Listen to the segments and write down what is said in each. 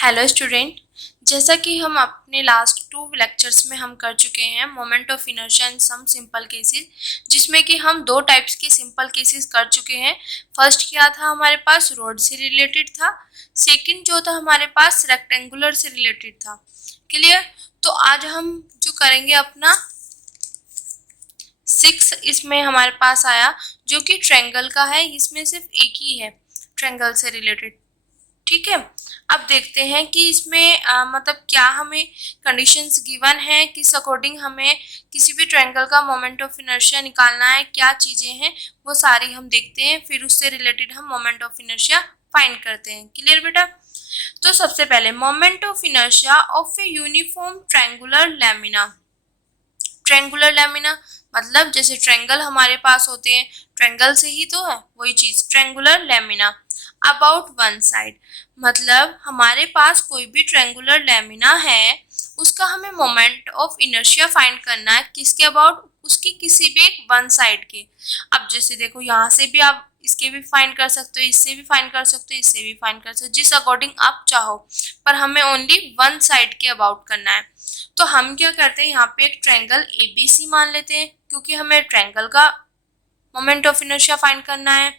Hello student, जैसा कि हम अपने लास्ट 2 लेक्चर्स में हम कर चुके हैं moment of inertia and some simple cases, जिसमें कि हम 2 टाइप्स के सिंपल केसेस कर चुके हैं। फर्स्ट क्या था, हमारे पास रोड से रिलेटेड था। सेकंड जो था हमारे पास रेक्टेंगुलर से रिलेटेड था। क्लियर? तो आज हम जो करेंगे अपना 6 इसमें हमारे पास आया, जो कि ट्रायंगल का है। इसमें सिर्फ एक ही है ट्रायंगल से रिलेटेड। ठीक है, अब देखते हैं कि इसमें मतलब क्या हमें कंडीशंस गिवन है, किस अकॉर्डिंग हमें किसी भी ट्रायंगल का मोमेंट ऑफ इनर्शिया निकालना है, क्या चीजें हैं वो सारी हम देखते हैं। फिर उससे रिलेटेड हम मोमेंट ऑफ इनर्शिया फाइंड करते हैं। क्लियर बेटा? तो सबसे पहले moment of inertia of a uniform triangular lamina. Triangular lamina मतलब जैसे ट्रायंगल हमारे पास होते हैं, ट्रायंगल से ही तो है, वही चीज triangular lamina about one side. मतलब हमारे पास कोई भी ट्रायंगुलर लैमिना है, उसका हमें मोमेंट ऑफ इनर्शिया फाइंड करना है। किसके अबाउट? उसकी किसी भी एक वन साइड के। अब जैसे देखो, यहाँ से भी आप इसके भी फाइंड कर सकते हो, इससे भी फाइंड कर सकते हो, इससे भी फाइंड कर सकते हो, जिस अकॉर्डिंग आप चाहो, पर हमें ओनली वन साइड के अबाउट करना है। तो हम क्या करते हैं, यहाँ पे एक ट्रायंगल एबीसी मान लेते हैं, क्योंकि हमें ट्रायंगल का मोमेंट ऑफ इनर्शिया फाइंड करना है।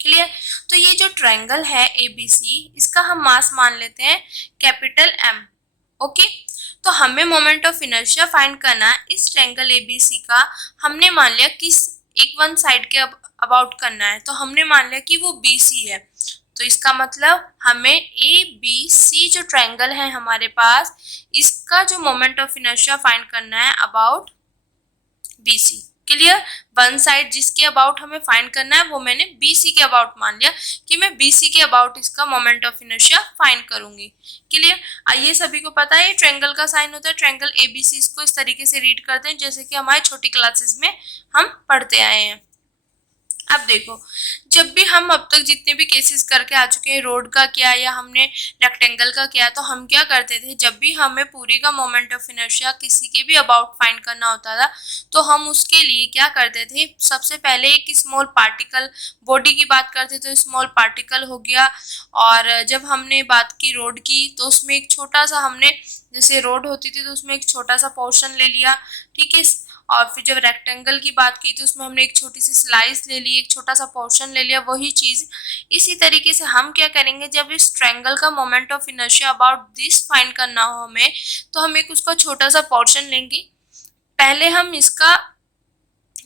क्लियर? तो ये जो ट्रायंगल है एबीसी, इसका हम मास मान लेते हैं कैपिटल एम। ओके, तो हमें मोमेंट ऑफ इनर्शिया फाइंड करना है इस ट्रायंगल एबीसी का। हमने मान लिया किस एक वन साइड के अबाउट करना है, तो हमने मान लिया कि वो बीसी है। तो इसका मतलब हमें ए बी सी जो ट्रायंगल है हमारे पास, इसका जो मोमेंट ऑफ इनर्शिया फाइंड करना है about BC. Clear? One side जिसके अबाउट हमें फाइंड करना है, वो मैंने बीसी के अबाउट मान लिया कि मैं बीसी के अबाउट इसका मोमेंट ऑफ इनर्शिया फाइंड करूंगी। क्लियर? आइए, सभी को पता है ट्रायंगल का साइन होता है ट्रायंगल एबीसी। इसको इस तरीके से रीड करते हैं जैसे कि हमारे छोटी क्लासेस में हम पढ़ते आए हैं। अब देखो, जब भी हम अब तक जितने भी केसेस करके आ चुके हैं, रोड का किया या हमने रेक्टेंगल का किया, तो हम क्या करते थे, जब भी हमें पूरी का मोमेंट ऑफ इनर्शिया किसी के भी अबाउट फाइंड करना होता था, तो हम उसके लिए क्या करते थे, सबसे पहले एक स्मॉल पार्टिकल, बॉडी की बात करते थे, स्मॉल पार्टिकल हो गया। और जब हमने बात की रोड की, तो उसमें एक छोटा सा हमने, जैसे रोड होती थी तो उसमें एक छोटा सा पोर्शन ले लिया। ठीक है, और फिर जब रेक्टेंगल की बात की तो उसमें हमने एक छोटी सी स्लाइस ले ली, एक छोटा सा पोर्शन ले लिया, वही चीज इसी तरीके से हम क्या करेंगे, जब इस ट्रायंगल का moment of inertia about this find करना हो हमें, तो हम एक उसका छोटा सा पोर्शन लेंगे। पहले हम इसका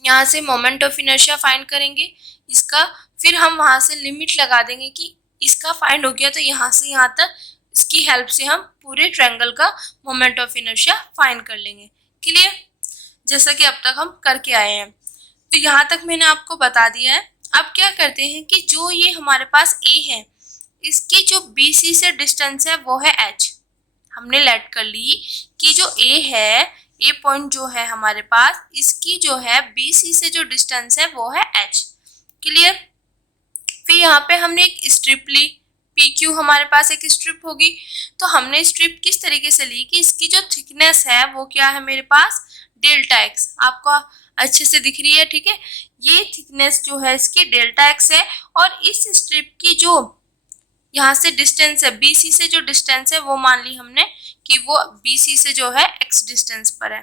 यहाँ से मोमेंट ऑफ इनर्शिया फाइंड करेंगे इसका, फिर हम वहां से लिमिट लगा देंगे कि इसका फाइंड हो गया, तो यहाँ से यहाँ तक इसकी हेल्प से हम पूरे ट्रायंगल का मोमेंट ऑफ इनर्शिया फाइंड कर लेंगे। क्लियर? जैसा कि अब तक हम करके आए हैं, तो यहाँ तक मैंने आपको बता दिया है। अब क्या करते हैं कि जो ये हमारे पास ए है, इसकी जो बीसी से डिस्टेंस है वो है एच। हमने लेट कर ली कि जो ए है, ए पॉइंट जो है हमारे पास, इसकी जो है बीसी से जो डिस्टेंस है वो है एच। क्लियर? फिर यहाँ पे हमने एक स्ट्रिप ली, पी क्यू हमारे पास एक स्ट्रिप होगी। तो हमने स्ट्रिप किस तरीके से ली कि इसकी जो थिकनेस है वो क्या है मेरे पास, डेल्टा एक्स। आपको अच्छे से दिख रही है? ठीक है, ये थिकनेस जो है इसकी डेल्टा एक्स है, और इस स्ट्रिप की जो यहाँ से डिस्टेंस है, बीसी से जो डिस्टेंस है वो मान ली हमने कि वो बीसी से जो है एक्स डिस्टेंस पर है।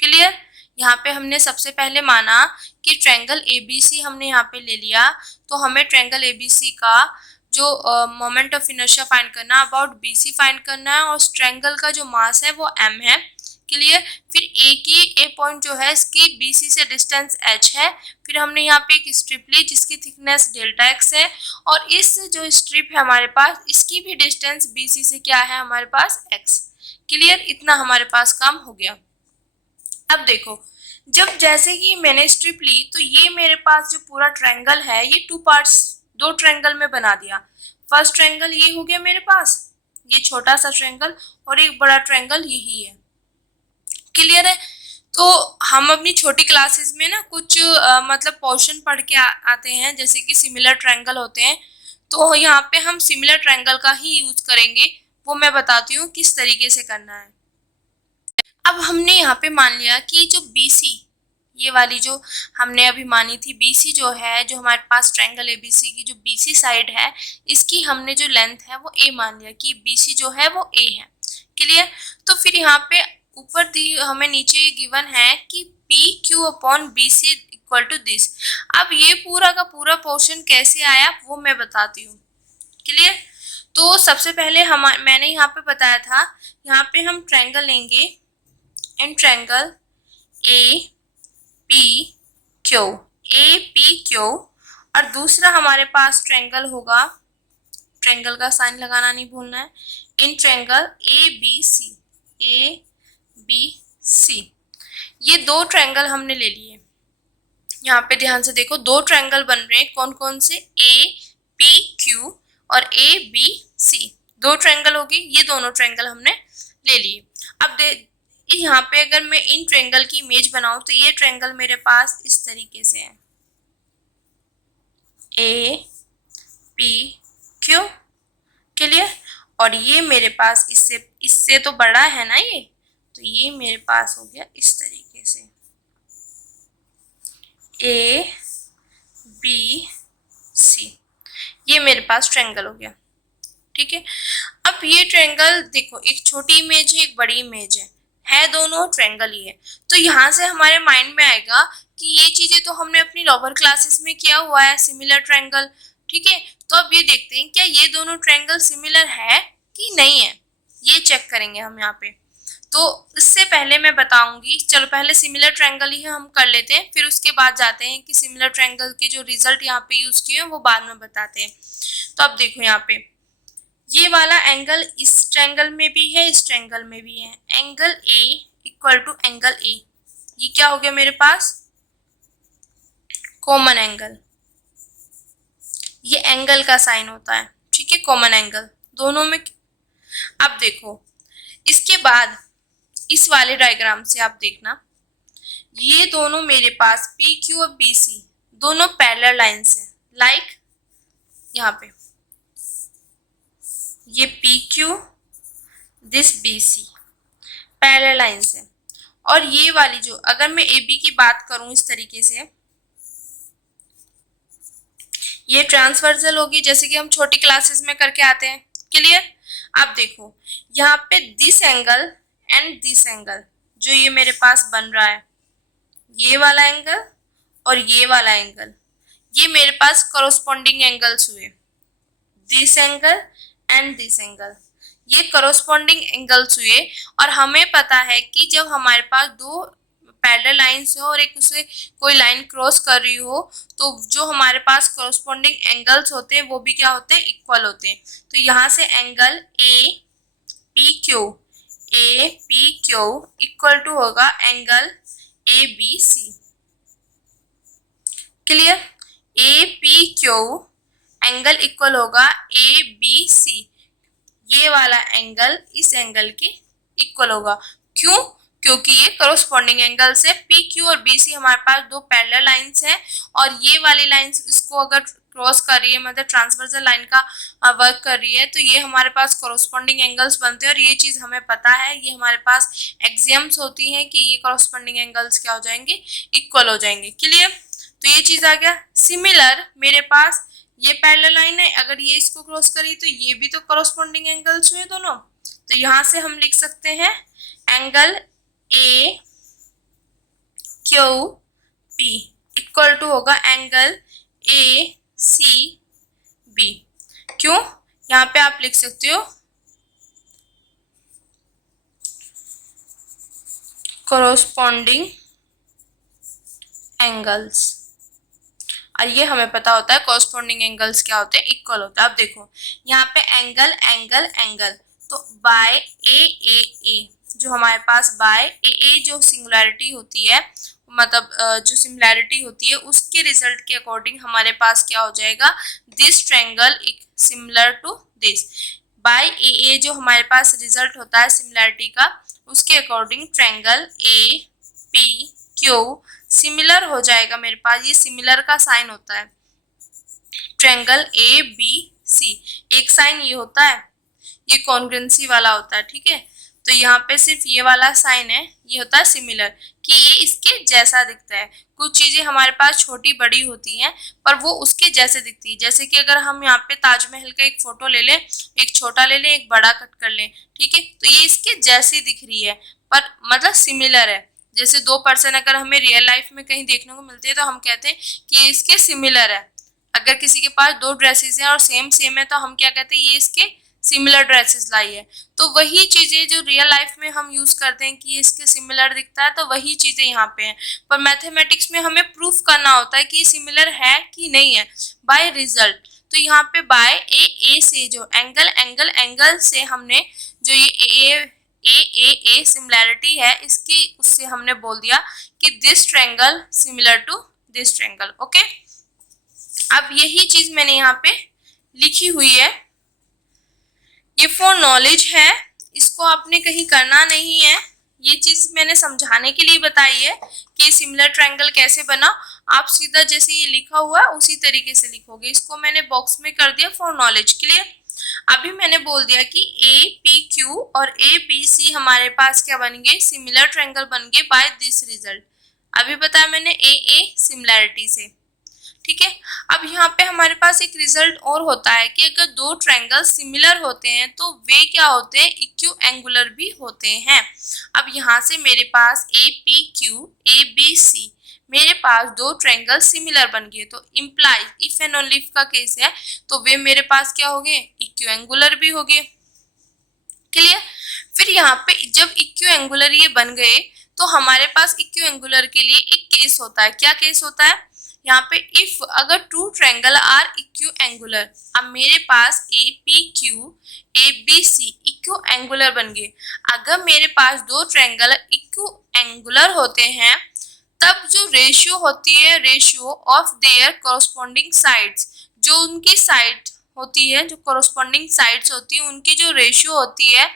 क्लियर? यहाँ पे हमने सबसे पहले माना कि ट्रायंगल एबीसी हमने यहाँ पे ले लिया, तो हमें ट्रायंगल एबीसी का जो मोमेंट ऑफ इनर्शिया फाइंड करना, अबाउट बीसी फाइंड करना है, और ट्रायंगल का जो मास है वो एम है। क्लियर? फिर ए पॉइंट जो है इसकी बीसी से डिस्टेंस एच है। फिर हमने यहाँ पे एक स्ट्रिप ली जिसकी थिकनेस डेल्टा एक्स है, और इस जो स्ट्रिप है हमारे पास, इसकी भी डिस्टेंस बीसी से क्या है हमारे पास, एक्स। क्लियर? इतना हमारे पास काम हो गया। अब देखो, जब जैसे कि मैंने स्ट्रिप ली, तो ये मेरे पास जो पूरा ट्रायंगल है ये 2 पार्ट्स, 2 ट्रायंगल में बना दिया। फर्स्ट ट्रायंगल ये हो गया मेरे पास, ये छोटा सा ट्रायंगल, और एक बड़ा ट्रायंगल यही है। क्लियर है? तो हम अपनी छोटी क्लासेस में ना कुछ मतलब पोर्शन पढ़ के आते हैं, जैसे कि सिमिलर ट्रायंगल होते हैं, तो यहाँ पे हम सिमिलर ट्रायंगल का ही यूज करेंगे। वो मैं बताती हूँ किस तरीके से करना है। अब हमने यहाँ पे मान लिया कि जो BC, ये वाली जो हमने अभी मानी थी BC जो है, जो हमारे पास ट्रायंगल ABC की जो BC साइड है, इसकी हमने जो लेंथ है वो A मान लिया कि BC जो है वो A है। क्लियर। तो फिर यहाँ पे ऊपर दी हमें नीचे ये गिवन है कि PQ upon BC equal to this. अब ये पूरा का पूरा पोर्शन कैसे आया वो मैं बताती हूँ। क्लियर। तो सबसे पहले मैंने यहाँ पे बताया था, यहाँ पे हम ट्रायंगल लेंगे, इन ट्रायंगल APQ, APQ, और दूसरा हमारे पास ट्रायंगल होगा, ट्रायंगल का साइन लगाना नहीं भूलना है, इन ट्रायंगल ABC, ABC। ये दो ट्रायंगल हमने ले लिए। यहाँ पे ध्यान से देखो, दो ट्रायंगल बन रहे हैं, कौन कौन से, APQ और ABC, दो ट्रायंगल हो गए। ये दोनों ट्रायंगल हमने ले लिए। अब यहाँ पे अगर मैं इन ट्रायंगल की इमेज बनाऊं तो ये ट्रायंगल मेरे पास इस तरीके से है, APQ। क्लियर। और ये मेरे पास इससे तो बड़ा है ना ये, तो ये मेरे पास हो गया इस तरीके से, ABC। ये मेरे पास ट्रायंगल हो गया। ठीक है। अब ये ट्रायंगल देखो, एक छोटी इमेज है, एक बड़ी इमेज है दोनों ट्रायंगल ही है। तो यहाँ से हमारे माइंड में आएगा कि ये चीजें तो हमने अपनी लोअर क्लासेस में किया हुआ है, सिमिलर ट्रायंगल। ठीक है। तो अब ये देखते हैं क्या ये दोनों ट्रायंगल सिमिलर है कि नहीं है, ये चेक करेंगे हम यहाँ पे। तो इससे पहले मैं बताऊंगी, चलो पहले सिमिलर ट्रायंगल ही हम कर लेते हैं, फिर उसके बाद जाते हैं कि सिमिलर ट्रायंगल के जो रिजल्ट यहाँ पे यूज किए हैं वो बाद में बताते हैं। तो अब देखो यहाँ पे ये वाला एंगल इस ट्रायंगल में भी है, इस ट्रायंगल में भी है, angle A equal to angle A। ये क्या हो गया मेरे पास, कॉमन एंगल। ये एंगल का साइन होता है, ठीक है, कॉमन एंगल दोनों में। अब देखो इसके बाद इस वाले डायग्राम से आप देखना, ये दोनों मेरे पास PQ और BC दोनों पैरेलल लाइंस हैं। लाइक यहाँ पे ये PQ, this BC parallel lines है। और ये वाली जो, अगर मैं AB की बात करूं इस तरीके से, ये ट्रांसवर्सल होगी, जैसे कि हम छोटी क्लासेस में करके आते हैं। क्लियर। आप देखो यहाँ पे this angle and this angle जो ये मेरे पास बन रहा है, ये वाला एंगल और ये वाला एंगल, ये मेरे पास कॉरस्पॉन्डिंग एंगल्स हुए। This angle and this angle, ये कॉरस्पॉन्डिंग एंगल्स हुए। और हमें पता है कि जब हमारे पास दो पैरेलल लाइंस हो और एक उसे कोई लाइन क्रॉस कर रही हो, तो जो हमारे पास कॉरस्पॉन्डिंग एंगल्स होते हैं वो भी क्या होते हैं, इक्वल होते हैं। तो यहाँ से एंगल APQ इक्वल टू होगा angle ABC। Clear. APQ angle equal होगा ABC, ये वाला एंगल इस एंगल के इक्वल होगा। क्यों, क्योंकि ये कॉरस्पॉन्डिंग एंगल्स है। PQ और BC हमारे पास दो पैरेलल लाइंस हैं, और ये वाली लाइंस इसको अगर क्रॉस कर रही है, मतलब ट्रांसवर्सल लाइन का वर्क कर रही है, तो ये हमारे पास कॉरस्पॉन्डिंग एंगल्स बनते हैं। और ये चीज हमें पता है, ये हमारे पास एग्जाम्स होती हैं कि ये कॉरस्पॉन्डिंग एंगल्स क्या हो जाएंगे, इक्वल हो जाएंगे। क्लियर। तो ये चीज आ गया। सिमिलर मेरे पास ये पैरेलल लाइन है, अगर ये इसको क्रॉस करी तो ये भी तो कॉरस्पॉन्डिंग एंगल्स हुए दोनों। तो यहाँ से हम लिख सकते हैं एंगल AQP इक्वल टू होगा एंगल ACB। क्यों, यहाँ पे आप लिख सकते हो कॉरस्पॉन्डिंग एंगल्स, और ये हमें पता होता है कॉरस्पॉन्डिंग एंगल्स क्या होते हैं, इक्वल होता है। अब देखो यहाँ पे एंगल एंगल एंगल, तो बाय AAA जो हमारे पास बाय AA जो सिंगुलैरिटी होती है, मतलब जो सिमिलैरिटी होती है, उसके रिजल्ट के अकॉर्डिंग हमारे पास क्या हो जाएगा, this triangle similar to this. By AA जो हमारे पास रिजल्ट होता है सिमिलैरिटी का, उसके अकॉर्डिंग ट्रायंगल APQ सिमिलर हो जाएगा मेरे पास। ये सिमिलर का साइन होता है ट्रायंगल ABC। एक साइन ये होता है, ये कॉन्ग्रुएंसी वाला होता है। ठीक है। तो यहाँ पे सिर्फ ये वाला साइन है, ये होता है सिमिलर, कि ये इसके जैसा दिखता है। कुछ चीजें हमारे पास छोटी बड़ी होती हैं पर वो उसके जैसे दिखती है। जैसे कि अगर हम यहाँ पे ताजमहल का एक फोटो ले लें, एक छोटा ले लें, एक बड़ा कट कर लें, ठीक है, तो ये इसके जैसी दिख रही है पर मतलब सिमिलर है। जैसे दो पर्सन अगर हमें रियल लाइफ में कहीं देखने को मिलती है तो हम कहते हैं कि ये इसके सिमिलर है। अगर किसी के पास दो ड्रेसेस हैं और सेम सेम है तो हम क्या कहते हैं, ये इसके सिमिलर ड्रेसेस लाई है। तो वही चीजें जो रियल लाइफ में हम यूज करते हैं कि इसके सिमिलर दिखता है, तो वही चीजें यहाँ पे हैं। पर मैथमेटिक्स में हमें प्रूफ करना होता है कि सिमिलर है कि नहीं है बाय रिजल्ट। तो यहाँ पे बाय ए से जो एंगल से हमने जो ये ए सिमिलैरिटी है इसकी, उससे हमने बोल दिया कि this triangle similar to this triangle. Okay, अब यही चीज मैंने यहाँ पे लिखी हुई है, ये फॉर नॉलेज है, इसको आपने कहीं करना नहीं है। ये चीज मैंने समझाने के लिए बताई है कि सिमिलर ट्रायंगल कैसे बना। आप सीधा जैसे ये लिखा हुआ है उसी तरीके से लिखोगे। इसको मैंने बॉक्स में कर दिया फॉर नॉलेज के लिए। अभी मैंने बोल दिया कि ए पी क्यू और ए बी सी हमारे पास क्या बन गए, सिमिलर ट्रायंगल बन गए बाय दिस रिजल्ट। अभी बताया मैंने ए सिमिलैरिटी से, ठीक है। अब यहाँ पे हमारे पास एक रिजल्ट और होता है कि अगर दो ट्रायंगल सिमिलर होते हैं तो वे क्या होते हैं, इक्यू एंगुलर भी होते हैं। अब यहाँ से मेरे पास A P Q A B C, मेरे पास दो ट्रायंगल सिमिलर बन गए, तो implies if and only if का केस है तो वे मेरे पास क्या हो गए, इक्यू एंगुलर भी हो गए। क्लियर। फिर यहाँ पे जब इक्यू एंगुलर ये बन गए तो हमारे पास इक्यू एंगुलर के लिए एक केस होता है। क्या केस होता है यहाँ पे, इफ अगर two triangle are equiangular, अब मेरे पास A P Q A B C equiangular बन गए। अगर मेरे पास दो ट्रायंगल इक्यू एंगुलर होते हैं तब जो रेशियो होती है, ratio of their corresponding sides, जो उनकी साइड होती है, जो कोरोस्पोंडिंग साइड्स होती है उनकी जो रेशियो होती है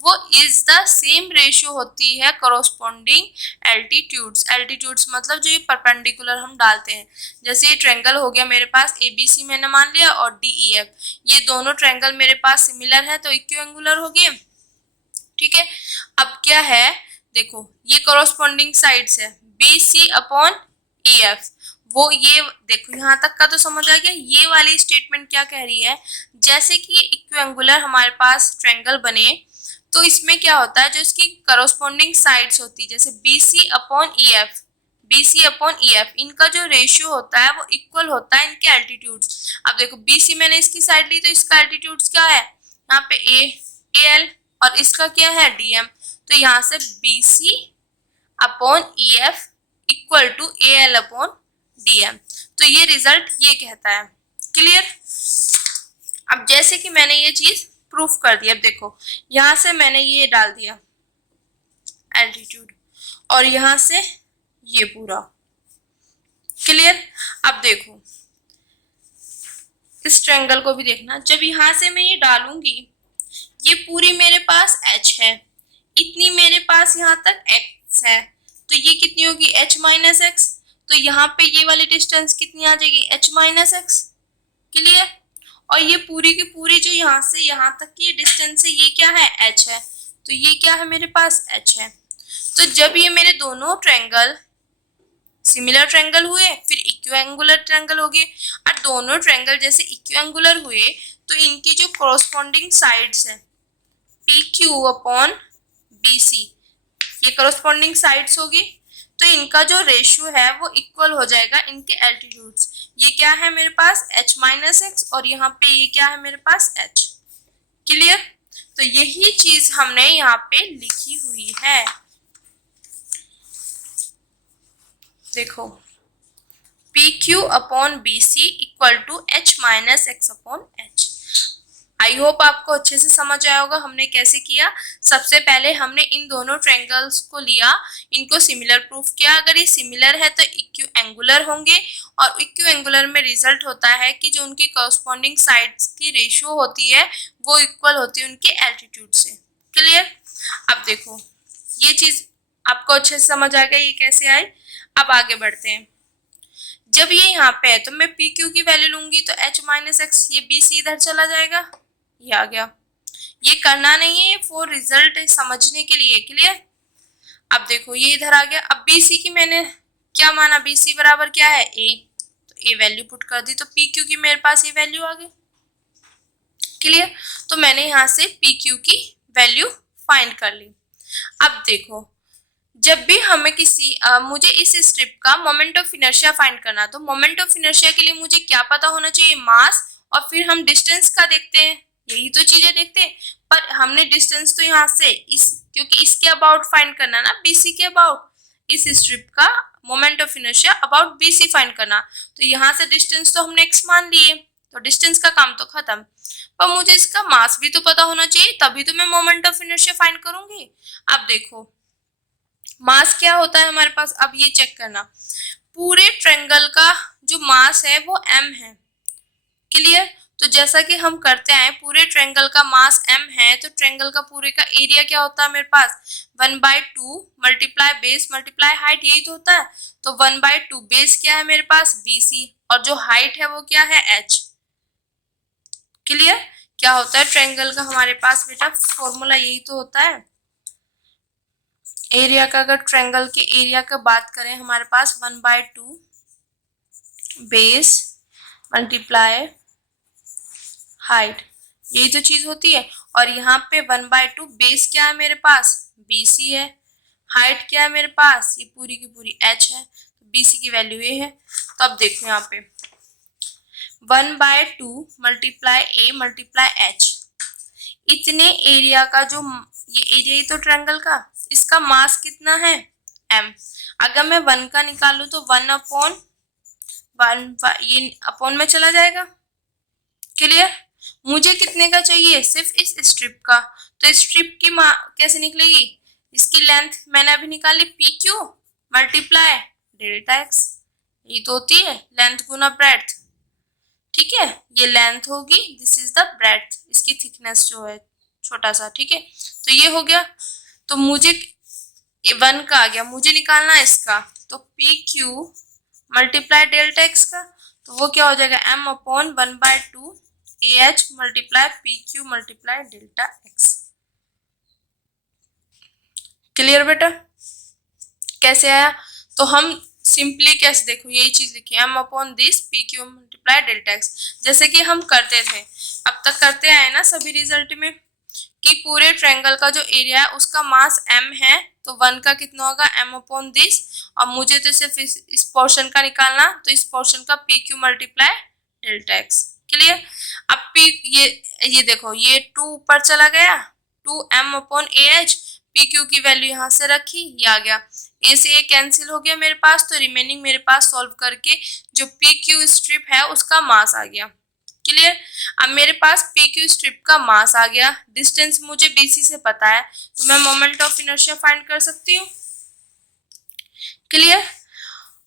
वो इज द सेम रेशियो होती है कोरोस्पोंडिंग एल्टीट्यूड्स। एल्टीट्यूड्स मतलब जो ये परपेंडिकुलर हम डालते हैं। जैसे ये ट्रायंगल हो गया मेरे पास ए बी सी मैंने मान लिया और डी ई एफ, ये दोनों ट्रायंगल मेरे पास सिमिलर है तो इक्यू एंगुलर हो गए, ठीक है। अब क्या है देखो, ये कोरोस्पोंडिंग साइड्स है B C upon E F, वो ये देखो यहाँ तक का तो समझ आ गया। ये वाली स्टेटमेंट क्या कह रही है, जैसे कि ये इक्यू एंगुलर हमारे पास ट्रायंगल बने तो इसमें क्या होता है, जो इसकी करस्पॉन्डिंग साइड्स होती है जैसे B C upon E F, B C upon E F, इनका जो रेशियो होता है वो इक्वल होता है इनके एल्टीट्यूड्स। अब देखो बी सी मैंने इसकी साइड ली तो इसका एल्टीट्यूड्स क्या है, यहाँ पे ए एल और इसका क्या है डी एम, तो यहाँ से B C upon E F equal to A L upon D M. तो ये रिजल्ट ये कहता है। क्लियर। अब जैसे कि मैंने ये चीज प्रूफ कर दिया, अब देखो यहां से मैंने ये डाल दिया एल्टीट्यूड और यहां से ये पूरा। क्लियर। अब देखो इस ट्रायंगल को भी देखना, जब यहां से मैं ये डालूंगी ये पूरी मेरे पास h है, इतनी मेरे पास यहाँ तक x है, तो ये कितनी होगी h माइनस एक्स, तो यहाँ पे ये वाली डिस्टेंस कितनी आ जाएगी h माइनस एक्स। क्लियर। और ये पूरी की पूरी जो यहाँ से यहाँ तक की डिस्टेंस है ये क्या है h है, तो ये क्या है मेरे पास h है। तो जब ये मेरे दोनों ट्रायंगल सिमिलर ट्रायंगल हुए फिर इक्यू एंगुलर ट्रायंगल हो गए, और दोनों ट्रायंगल जैसे इक्यू एंगुलर हुए तो इनकी जो कोरोस्पोंडिंग साइड्स है P Q upon B C, ये कोरोस्पोंडिंग साइड्स होगी तो इनका जो रेशियो है वो इक्वल हो जाएगा इनके एल्टीट्यूड्स। ये क्या है मेरे पास h माइनस एक्स और यहाँ पे ये क्या है मेरे पास h। क्लियर। तो यही चीज हमने यहाँ पे लिखी हुई है। देखो P Q upon B C equal to h minus X upon h। I hope आपको अच्छे से समझ आया होगा हमने कैसे किया। सबसे पहले हमने इन दोनों ट्रायंगल्स को लिया, इनको सिमिलर प्रूफ किया। अगर ये सिमिलर है तो इक्यू एंगुलर होंगे, और इक्यू एंगुलर में रिजल्ट होता है कि जो उनकी कॉरस्पॉन्डिंग साइड्स की रेशियो होती है वो इक्वल होती है उनके एल्टीट्यूड से। क्लियर। अब देखो ये चीज आपको अच्छे से समझ आ गया ये कैसे आई। अब आगे बढ़ते हैं। जब ये यहाँ पे है तो मैं पी क्यू की वैल्यू लूंगी तो h माइनस एक्स, ये बी सी इधर चला जाएगा, ये आ गया। ये करना नहीं है, फॉर रिजल्ट समझने के लिए। क्लियर। अब देखो ये इधर आ गया। अब बी सी की मैंने क्या माना, बी सी बराबर क्या है ए, तो ए वैल्यू पुट कर दी, तो पी क्यू की मेरे पास ये वैल्यू आ गई। क्लियर। तो मैंने यहाँ से पी क्यू की वैल्यू फाइंड कर ली। अब देखो जब भी हमें मुझे इस स्ट्रिप का मोमेंट ऑफ इनर्शिया फाइंड करना, तो मोमेंट ऑफ इनर्शिया के लिए मुझे क्या पता होना चाहिए, मास, और फिर हम डिस्टेंस का देखते हैं, यही तो चीजें देखते हैं। पर हमने डिस्टेंस तो यहाँ से क्योंकि इसके अबाउट फाइंड करना ना, बीसी के अबाउट, इस स्ट्रिप का moment of inertia about BC find करना, तो यहाँ से डिस्टेंस तो हमने एक्स मान लिए, तो डिस्टेंस का काम तो खत्म। पर मुझे इसका मास भी तो पता होना चाहिए, तभी तो मैं मोमेंट ऑफ इनर्शिया फाइंड करूंगी। अब देखो मास क्या होता है हमारे पास, अब ये चेक करना, पूरे ट्रायंगल का जो मास है वो m है। क्लियर। तो जैसा कि हम करते हैं, पूरे ट्रायंगल का मास m है, तो ट्रायंगल का पूरे का एरिया क्या होता है मेरे पास, 1/2 मल्टीप्लाई बेस मल्टीप्लाई हाइट, यही तो होता है। तो 1/2 बेस क्या है मेरे पास BC, और जो हाइट है वो क्या है h। क्लियर। क्या होता है ट्रायंगल का हमारे पास बेटा फॉर्मूला, यही तो होता है एरिया का। अगर ट्रायंगल के एरिया का बात करें, हमारे पास 1/2 बेस मल्टीप्लाई हाइट, यही तो चीज होती है। और यहाँ पे 1/2 बेस क्या है मेरे पास, BC है, हाइट क्या है मेरे पास, ये पूरी की पूरी h है, तो BC की वैल्यू ये है। तो अब देखो यहाँ पे 1/2 मल्टीप्लाई a मल्टीप्लाई h, इतने एरिया का जो ये एरिया ही तो ट्रायंगल का, इसका मास कितना है m। अगर मैं 1 का निकालू तो 1/1, ये अपॉन में चला जाएगा। क्लियर। मुझे कितने का चाहिए, सिर्फ इस स्ट्रिप का, तो स्ट्रिप की कैसे निकलेगी, इसकी लेंथ मैंने अभी निकाली P Q multiply delta x, ये तो होती है लेंथ गुना ब्रेड्थ। ठीक है, ये लेंथ होगी, दिस इज द ब्रेड्थ, इसकी थिकनेस जो है छोटा सा। ठीक है, तो ये हो गया। तो मुझे 1 का आ गया, मुझे निकालना है इसका, तो P Q multiply delta x का, तो वो क्या हो जाएगा m/1/2 AH multiply P Q multiply delta x. Clear बेटा। कैसे आया, तो हम सिंपली कैसे, देखो यही चीज लिखी m/this P Q multiply delta x, जैसे कि हम करते थे अब तक, करते आए ना सभी रिजल्ट में, कि पूरे ट्रायंगल का जो एरिया है उसका मास m है, तो 1 का कितना होगा m/this, और मुझे तो सिर्फ इस पोर्शन का निकालना, तो इस पोर्शन का P Q multiply delta x. Clear. अब पी ये देखो ये 2 ऊपर चला गया, 2m/ah, पी क्यू की वैल्यू यहाँ से रखी, ये आ गया, ए से ये कैंसिल हो गया मेरे पास, तो रिमेनिंग मेरे पास सॉल्व करके जो पी क्यू स्ट्रिप है उसका मास आ गया। क्लियर। अब मेरे पास पी क्यू स्ट्रिप का मास आ गया, डिस्टेंस मुझे बीसी से पता है, तो मैं मोमेंट ऑफ इनर्शिया फाइंड कर सकती हूँ। क्लियर।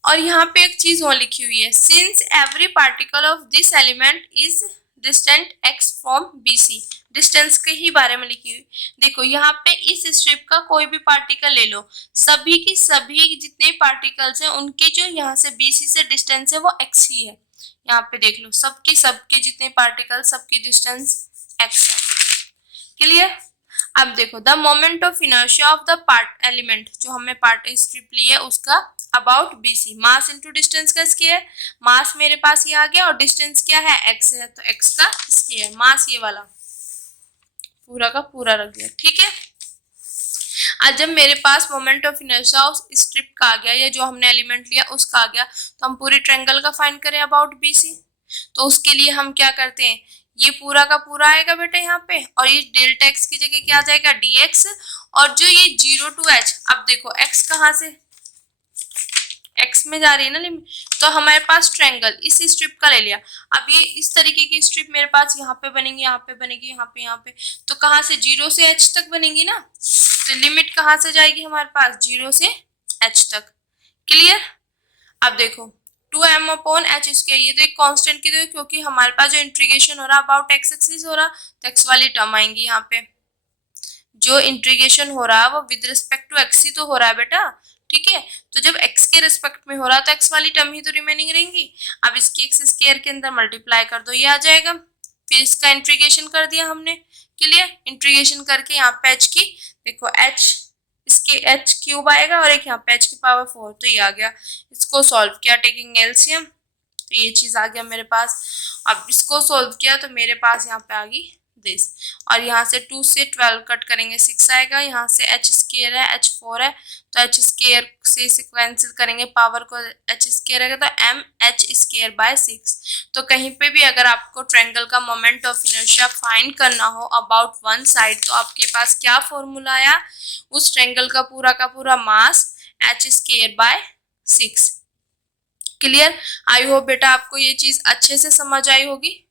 और यहाँ पे एक चीज और लिखी हुई है, since every particle of this element is distant x from BC, distance के ही बारे में लिखी हुई। देखो यहाँ पे इस स्ट्रिप का कोई भी पार्टिकल ले लो, सभी की सभी जितने पार्टिकल्स हैं उनकी जो यहाँ से BC से डिस्टेंस है वो x ही है। यहाँ पे देख लो सबके जितने पार्टिकल, सबकी डिस्टेंस x है। क्लियर। अब देखो the moment of inertia of the part element, जो हमने पार्ट स्ट्रिप ली है उसका about BC, mass into distance का स्क्वायर, मास मेरे पास ये आ गया और डिस्टेंस क्या है x है, तो x का स्क्वायर, मास ये वाला पूरा का पूरा रख दिया। ठीक है। आज जब मेरे पास moment of inertia of strip का आ गया, या जो हमने एलिमेंट लिया उसका आ गया, तो हम पूरे ट्रायंगल का फाइंड करें अबाउट BC, तो उसके लिए हम क्या करते हैं, ये पूरा का पूरा आएगा बेटा यहाँ पे, और ये डेल्टा एक्स की जगह क्या आ जाएगा dx, और जो ये 0 to h, अब देखो x कहाँ से x में जा रही है ना लिमिट, तो हमारे पास ट्रायंगल इस स्ट्रिप का ले लिया। अब ये इस तरीके की स्ट्रिप मेरे पास यहाँ पे बनेगी, यहाँ पे बनेगी, यहाँ पे, तो कहाँ से 0 से h तक बनेगी ना, तो लिमिट कहाँ से जाएगी हमारे पास 0 से h तक। क्लियर। अब देखो 2m/h², ये तो एक कांस्टेंट की, तो क्योंकि हमारे पास जो इंटीग्रेशन हो रहा है अबाउट x एक्सिस हो रहा, तो x वाली टर्म आएंगी यहाँ पे, जो इंटीग्रेशन हो रहा है वो विद रिस्पेक्ट टू x ही तो हो रहा है बेटा। ठीक है, तो जब x के रिस्पेक्ट में हो रहा है तो x वाली टर्म ही तो रिमेनिंग रहेंगी। अब इसकी x स्क्वायर के अंदर मल्टीप्लाई कर दो, ये आ जाएगा, फिर इसका इंटीग्रेशन कर दिया हमने, क्लियर, इंटीग्रेशन करके यहाँ पे h की देखो h, इसके h क्यूब आएगा और एक यहाँ पे h की पावर 4, तो ये आ गया। इसको सॉल्व किया टेकिंग एलसीएम, तो ये चीज आ गया मेरे पास। अब इसको सॉल्व किया तो मेरे पास यहाँ पे आ गई दिस, और यहाँ से 2 से 12 कट करेंगे 6 आएगा। यहाँ से h स्क्वायर है, h 4 है, तो h स्क्वायर से कैंसिल करेंगे पावर को, h स्क्वायर रहेगा तो m h स्क्वायर बाय 6। तो कहीं पे भी अगर आपको ट्रायंगल का मोमेंट ऑफ इनर्शिया फाइंड करना हो अबाउट वन साइड, तो आपके पास क्या फॉर्मूला आया, उस ट्रायंगल का पूरा मास h square by 6। Clear, I hope बेटा आपको ये चीज अच्छे से समझ आई होगी।